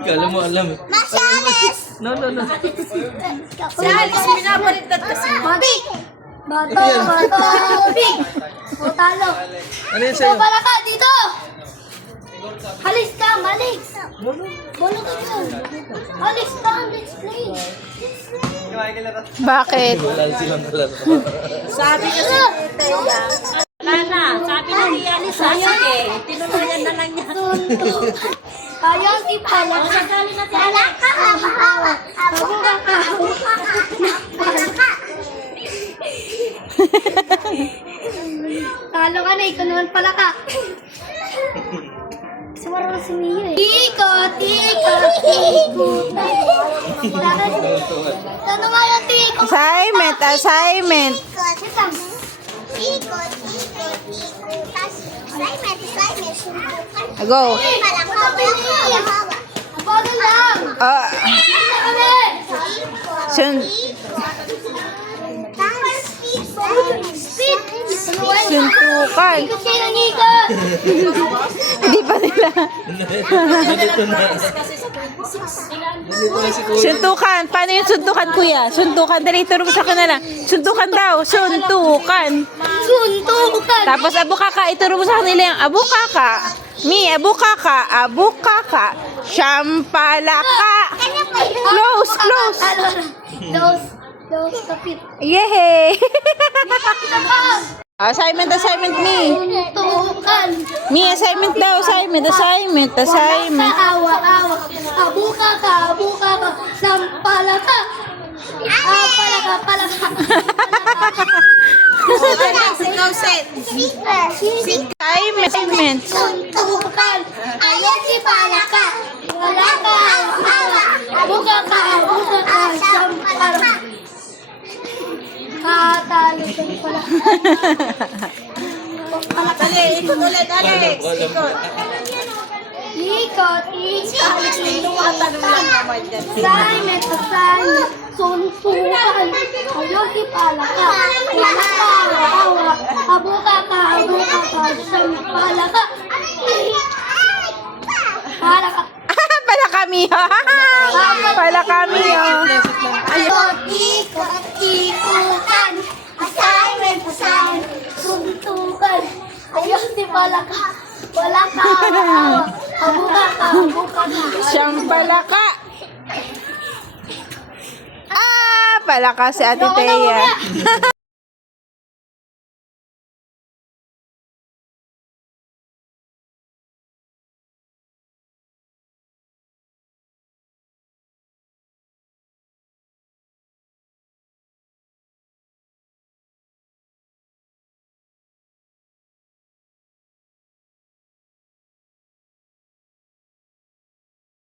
Kala mo alam eh. Masyalis! No. Masyalis, pinapaliktad kasi. Bato! Big! O talo. Ano yun sa'yo? Pala ka, dito! Halis ka, malis! Bolo ka dyan. Halis ka, let's play. Bakit? Wala silang kalaro. Sabi kasi Teya. Lana, sabi na ni Alisa, sige, tinuloyan na lang niya. Ayaw si Pala. Sasali na si Pala Alex. ka, hawa. Hawa ka. Talo ka na, ikaw naman pala ka. Sumarang si Mio eh. Ikot. Ano nga yung tikot? Assignment. Ikot. Assignment. Go. Bago lang. Speed. Suntukan. Ikot kayo ng ikot. Hindi pa nila. Nandito na. Nandito na si Kuya. Suntukan. Paano yung suntukan, kuya? Suntukan. Dali, turo mo sa kanila. Suntukan daw. Suntukan. Suntukan. Tapos abukaka. Ituro mo sa kanila yung abukaka. Mi, abukaka. Abukaka. Shampalaka. Close. Close, kapit. Yehey! Assignment, mi. Suntukan. Mi, assignment daw. Assignment. Awa. Abuka ka. Sampalaka. Palaka. Ikaw, Seth. Assignment. Suntukan. Ayaw si Palaka. Wala ka. Abuka ka. Sampalaka. Katalo sa Palaka. Dali, ikot ulit, Alex. Ikot. Ikot. Tanong lang naman dyan. Assignment. Suntukan. Ayaw si Palaka. Wala ka. Abuka ka. Sampalaka. Palaka. Pala kami. Pala kami. Ikutan. Assignment. Suntukan. Ayaw si Palaka. Wala ka. Abuka ka. Shampalaka. Palaka si Ate Thea.